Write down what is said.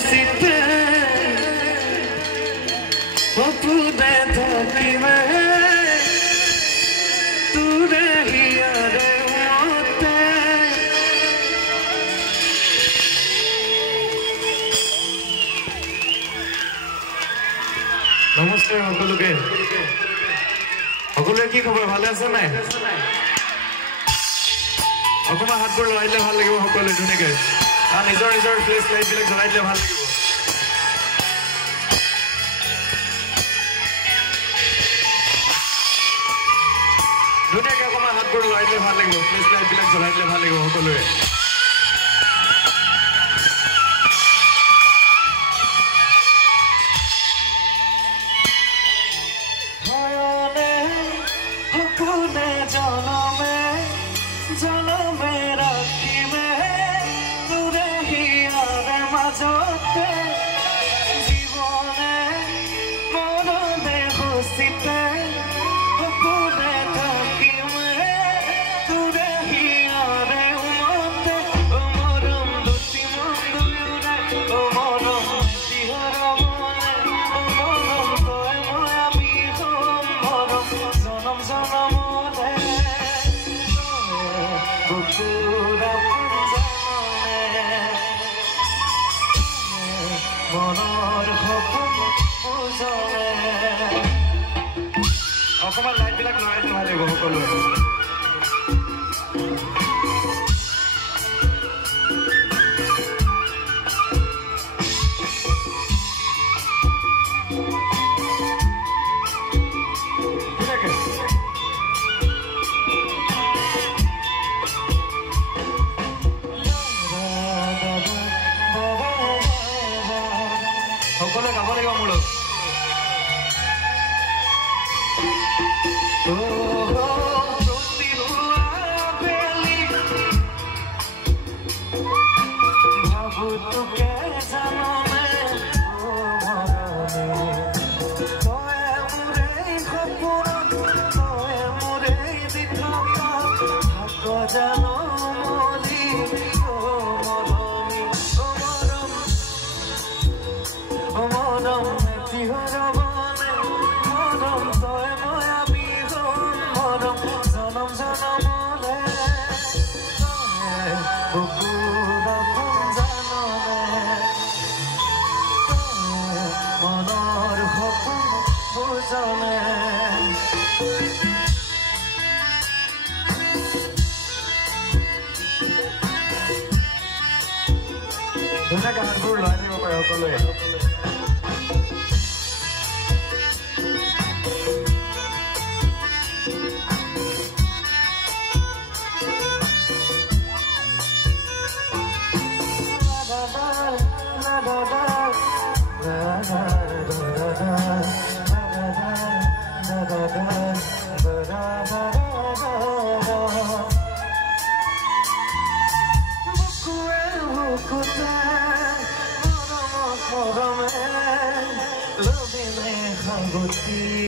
घुसते अपने धोती में तू रही अरे मोते नमस्कार সকলোকে সকলোৰে কি খবৰ ভালে আছে নাই অকমা হাতবোৰ লৰাইলে ভাল লাগিব সকলোৱে ধুনীয়াকৈ আৰু নিজৰ নিজৰ ফ্লেশ লাইট বিলাক জ্বলাই দিলে ভাল লাগিব ধুনীয়াকৈ অকমা হাতবোৰ লৰাইলে ভাল লাগিব ফ্লেশ লাইট বিলাক জ্বলাই দিলে ভাল লাগিব সকলোৱে জীবনে মনতে ঘুসিতে অপুনে থাকিমে তুরে হিয়ারে উমতে ও মরম দুটি মন্দুরে ও মরম তিহর মনে ও মরম তোয় ময়া বিহম মরম জনম জনম রে বুকুরা মনৰ সপোন বুজলে অকমান লাইট বিলাক লৰাই দিব লাগিব সকলোৱে সকলে গাব লাগিব মোৰ ভাবু তোকে জানমে তয়ে মোৰে সপোনত তয়ে মোৰে দিঠক থাক জানো মলি মৰম তিহৰ বনে মৰম তয় ময়া বিহম মৰম জনম জনমলে বুকুৰা জানলে মনৰ সপোন বুজলে ধুনীয়াকৈ হাতবোৰ লৰাই দিব পাৰে সকলোৱে Morome, loving me,